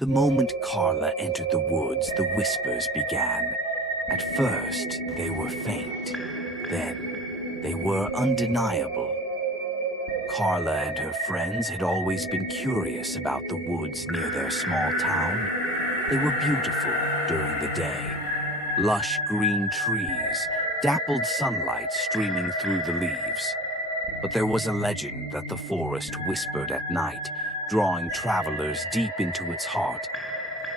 The moment Carla entered the woods, the whispers began. At first, they were faint. Then, they were undeniable. Carla and her friends had always been curious about the woods near their small town. They were beautiful during the day. Lush green trees, dappled sunlight streaming through the leaves. But there was a legend that the forest whispered at night, drawing travelers deep into its heart.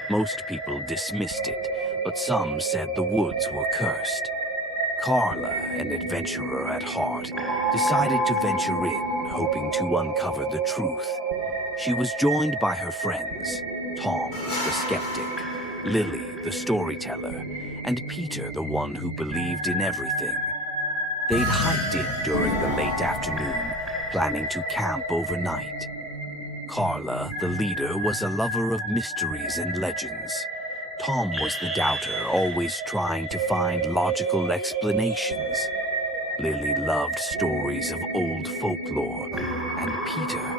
Most people dismissed it, but some said the woods were cursed. Carla, an adventurer at heart, decided to venture in, hoping to uncover the truth. She was joined by her friends, Tom, the skeptic, Lily, the storyteller, and Peter, the one who believed in everything. They'd hiked in during the late afternoon, planning to camp overnight. Carla, the leader, was a lover of mysteries and legends. Tom was the doubter, always trying to find logical explanations. Lily loved stories of old folklore, and Peter,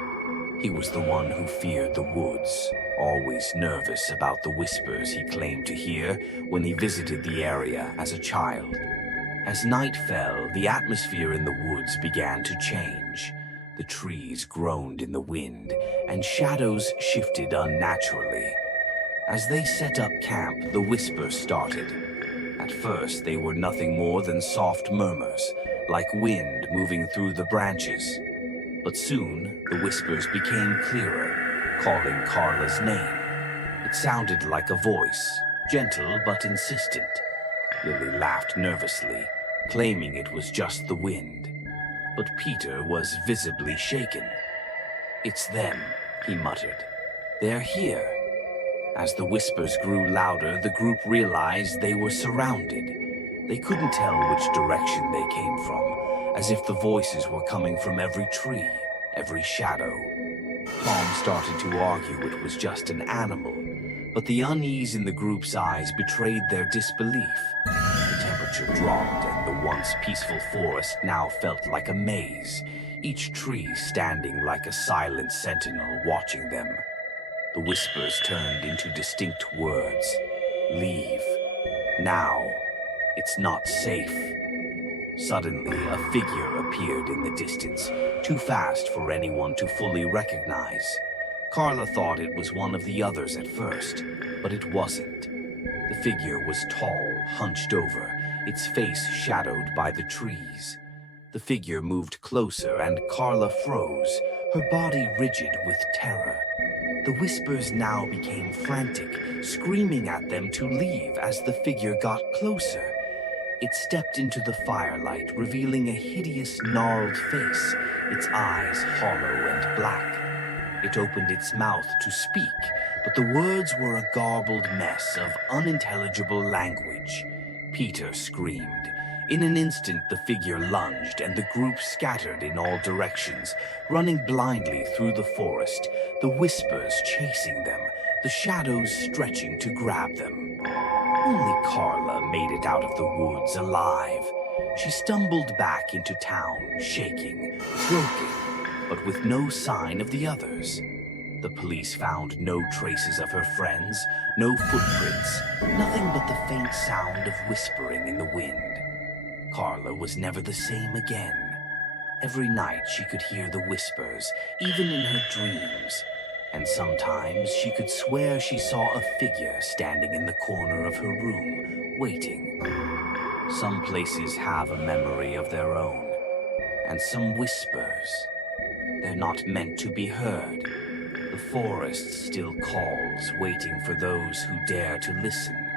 he was the one who feared the woods, always nervous about the whispers he claimed to hear when he visited the area as a child. As night fell, the atmosphere in the woods began to change. The trees groaned in the wind, and shadows shifted unnaturally. As they set up camp, the whispers started. At first, they were nothing more than soft murmurs, like wind moving through the branches. But soon, the whispers became clearer, calling Carla's name. It sounded like a voice, gentle but insistent. Lily laughed nervously, claiming it was just the wind. But Peter was visibly shaken. "It's them," he muttered. "They're here." As the whispers grew louder, the group realized they were surrounded. They couldn't tell which direction they came from, as if the voices were coming from every tree, every shadow. Tom started to argue it was just an animal, but the unease in the group's eyes betrayed their disbelief. The temperature dropped, and the once peaceful forest now felt like a maze, each tree standing like a silent sentinel watching them. The whispers turned into distinct words. "Leave. Now. It's not safe." Suddenly, a figure appeared in the distance, too fast for anyone to fully recognize. Carla thought it was one of the others at first, but it wasn't. The figure was tall, hunched over, its face shadowed by the trees. The figure moved closer, and Carla froze, her body rigid with terror. The whispers now became frantic, screaming at them to leave as the figure got closer. It stepped into the firelight, revealing a hideous, gnarled face, its eyes hollow and black. It opened its mouth to speak, but the words were a garbled mess of unintelligible language. Peter screamed. In an instant, the figure lunged, and the group scattered in all directions, running blindly through the forest, the whispers chasing them, the shadows stretching to grab them. Only Carla made it out of the woods alive. She stumbled back into town, shaking, broken, but with no sign of the others. The police found no traces of her friends, no footprints, nothing but the faint sound of whispering in the wind. Carla was never the same again. Every night she could hear the whispers, even in her dreams. And sometimes she could swear she saw a figure standing in the corner of her room, waiting. Some places have a memory of their own, and some whispers. They're not meant to be heard. The forest still calls, waiting for those who dare to listen.